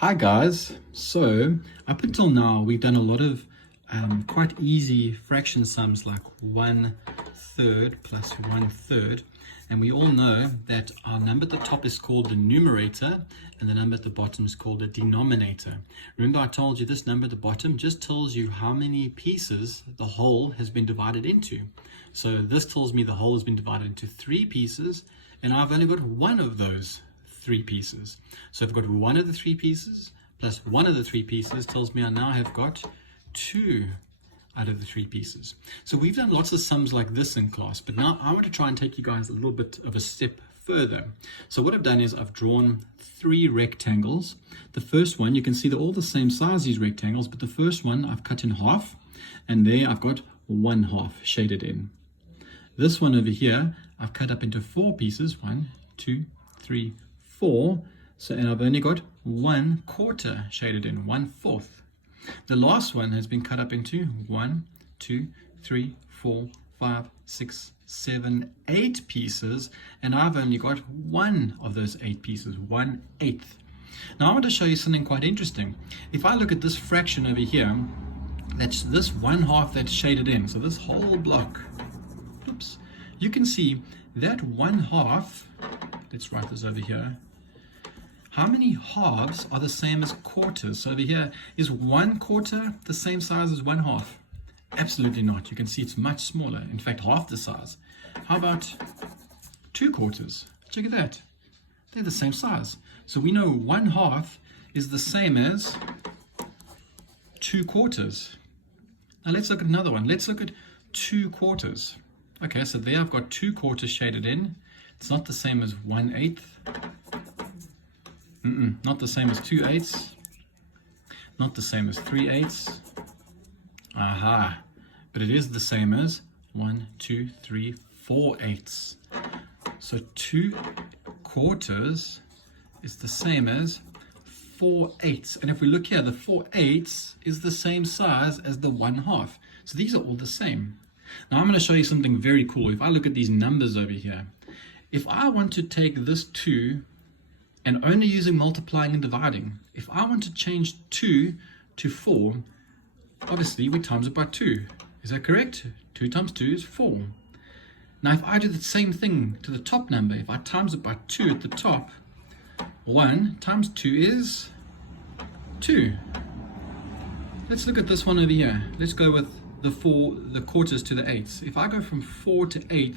Hi guys, so up until now we've done a lot of quite easy fraction sums like 1/3 plus 1/3, and we all know that our number at the top is called the numerator and the number at the bottom is called the denominator. Remember I told you this number at the bottom just tells you how many pieces the whole has been divided into. So this tells me the whole has been divided into 3 pieces and I've only got one of those 3 pieces. So I've got one of the 3 pieces plus one of the 3 pieces tells me I now have got 2 out of the 3 pieces. So we've done lots of sums like this in class, but now I want to try and take you guys a little bit of a step further. So what I've done is I've drawn 3 rectangles. The first one, you can see they're all the same size, these rectangles, but the first one I've cut in half, and there I've got 1/2 shaded in. This one over here, I've cut up into 4 pieces, 1, 2, 3, 4. So, and I've only got 1/4 shaded in, 1/4. The last one has been cut up into 1, 2, 3, 4, 5, 6, 7, 8 pieces, and I've only got one of those 8 pieces, 1/8. Now I want to show you something quite interesting. If I look at this fraction over here, that's this 1/2 that's shaded in, so this whole block, oops, you can see that 1/2, let's write this over here. How many halves are the same as quarters? So over here, is 1/4 the same size as 1/2? Absolutely not. You can see it's much smaller. In fact, half the size. How about 2/4? Check at that. They're the same size. So we know 1/2 is the same as 2/4. Now let's look at another one. Let's look at 2/4. Okay, so there I've got 2/4 shaded in. It's not the same as 1/8. Not the same as 2/8. Not the same as 3/8. Aha. But it is the same as 1, 2, 3, 4/8. So 2/4 is the same as 4/8. And if we look here, the 4/8 is the same size as the 1/2. So these are all the same. Now I'm going to show you something very cool. If I look at these numbers over here, if I want to take this 2 and only using multiplying and dividing, if I want to change 2 to 4, obviously we times it by 2. Is that correct? 2 times 2 is 4. Now if I do the same thing to the top number, if I times it by 2 at the top, 1 times 2 is 2. Let's look at this one over here. Let's go with the quarters to the 8ths. If I go from 4 to 8,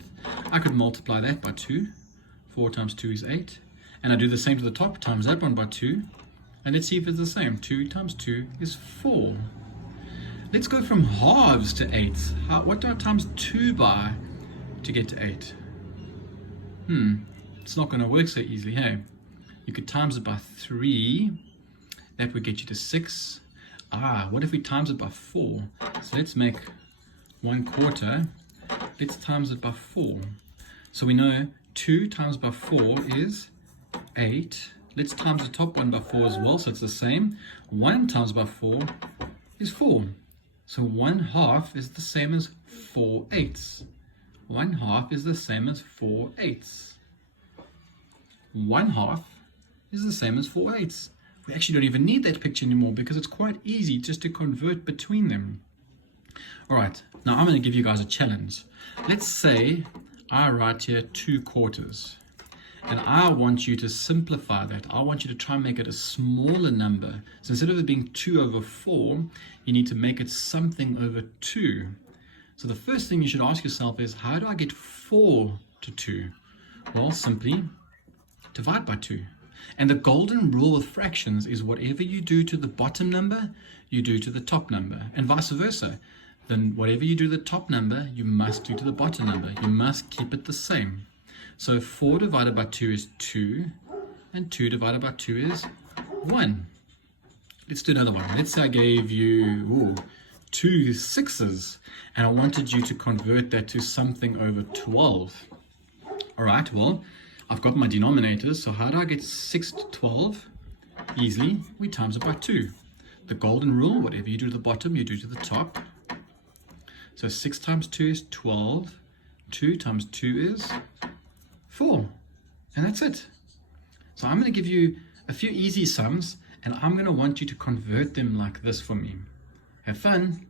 I could multiply that by 2. 4 times 2 is 8. And I do the same to the top, times that one by 2. And let's see if it's the same. 2 times 2 is 4. Let's go from halves to 8. What do I times 2 by to get to 8? It's not going to work so easily, hey? You could times it by 3. That would get you to 6. What if we times it by 4? So let's make 1/4. Let's times it by 4. So we know 2 times by 4 is 8. Let's times the top one by 4 as well, so it's the same. 1 times by 4 is 4. So 1/2 is the same as 4/8. 1/2 is the same as 4/8. 1/2 is the same as 4/8. We actually don't even need that picture anymore because it's quite easy just to convert between them. Alright, now I'm going to give you guys a challenge. Let's say I write here 2/4. And I want you to simplify that. I want you to try and make it a smaller number. So instead of it being 2 over 4, you need to make it something over 2. So the first thing you should ask yourself is, how do I get 4 to 2? Well, simply divide by 2. And the golden rule with fractions is whatever you do to the bottom number, you do to the top number, and vice versa. Then whatever you do to the top number, you must do to the bottom number. You must keep it the same. So 4 divided by 2 is 2, and 2 divided by 2 is 1. Let's do another one. Let's say I gave you 2 6s, and I wanted you to convert that to something over 12. All right, well, I've got my denominators, so how do I get 6 to 12? Easily, we times it by 2. The golden rule, whatever you do to the bottom, you do to the top. So 6 times 2 is 12. 2 times 2 is 4. And that's it. So I'm going to give you a few easy sums, and I'm going to want you to convert them like this for me. Have fun!